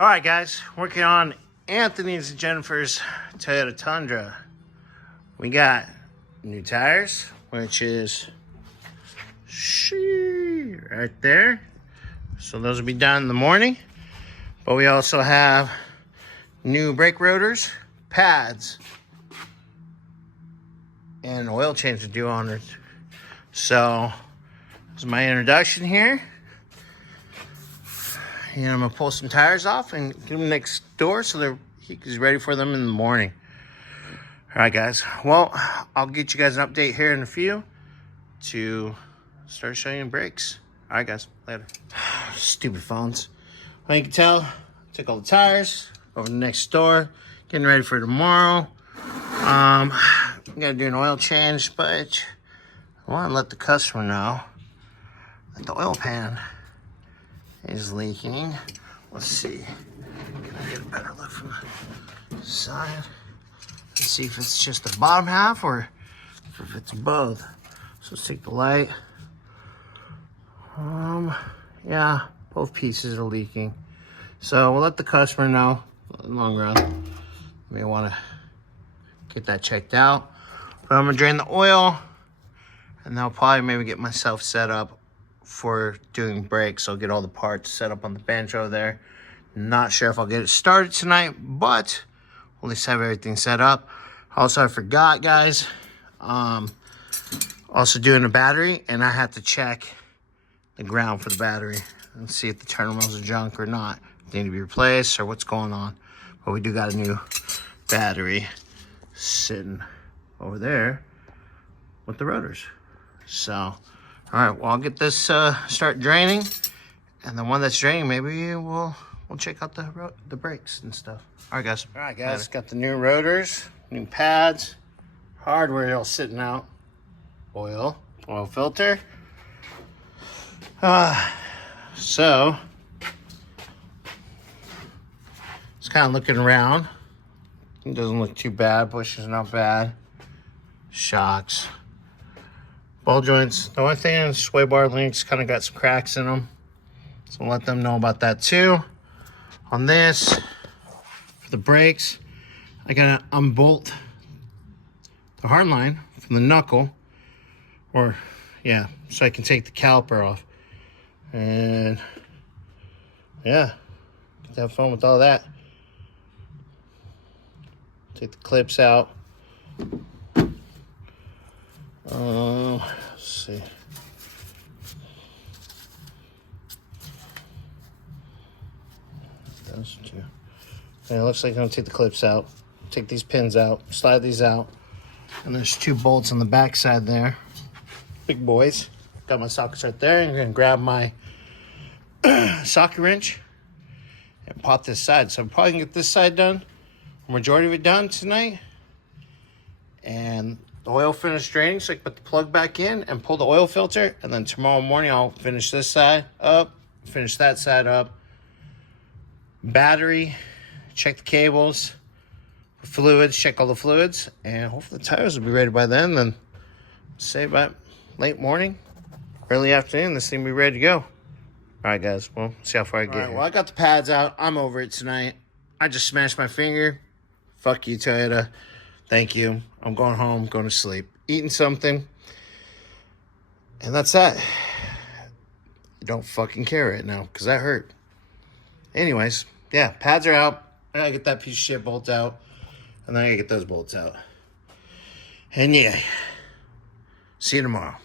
All right, guys, working on Anthony's and Jennifer's Toyota Tundra. We got new tires, which is right there. So those will be done in the morning. But we also have new brake rotors, pads, and an oil change to do on it. So this is my introduction here. And I'm gonna pull some tires off and get them next door so he's ready for them in the morning. All right, guys. Well, I'll get you guys an update here in a few to start showing you brakes. All right, guys. Later. Stupid phones. Well, you can tell, took all the tires over the next door, getting ready for tomorrow. I'm gonna do an oil change, but I want to let the customer know that the oil pan is leaking. Let's see. Can I get a better look from the side? Let's see if it's just the bottom half or if it's both. So let's take the light. Yeah, both pieces are leaking. So we'll let the customer know in the long run. You may want to get that checked out. But I'm gonna drain the oil and I'll probably maybe get myself set up for doing brakes. I'll get all the parts set up on the bench over there. Not sure if I'll get it started tonight, but we'll at least have everything set up. Also, I forgot, guys, also doing a battery, and I have to check the ground for the battery and see if the terminals are junk or not. They need to be replaced or what's going on. But we do got a new battery sitting over there with the rotors. So, all right, well, I'll get this start draining, and the one that's draining, maybe we'll check out the brakes and stuff. All right, guys. All right, guys. Got the new rotors, new pads, hardware all sitting out, oil filter. So just kind of looking around. It doesn't look too bad. Bush is not bad. Shocks. Ball joints. The only thing is sway bar links kind of got some cracks in them. So I'll let them know about that too. On this, for the brakes, I gotta unbolt the hard line from the knuckle. So I can take the caliper off. And yeah, get to have fun with all that. Take the clips out. Let's see. Those two. Okay, it looks like I'm gonna take the clips out. Take these pins out. Slide these out. And there's two bolts on the back side there. Big boys. Got my sockets right there. I'm gonna grab my socket wrench and pop this side. So I'm probably gonna get this side done. Majority of it done tonight. And the oil finished draining, so I can put the plug back in and pull the oil filter. And then tomorrow morning, I'll finish this side up, finish that side up. Battery, check the cables, fluids, check all the fluids. And hopefully the tires will be ready by then. Then say by late morning, early afternoon, this thing will be ready to go. All right, guys, well, see how far I get. All right, well, I got the pads out. I'm over it tonight. I just smashed my finger. Fuck you, Toyota. Thank you. I'm going home, going to sleep, eating something. And that's that. I don't fucking care right now because that hurt. Anyways, yeah, pads are out. I gotta get that piece of shit bolt out. And then I gotta get those bolts out. And yeah, see you tomorrow.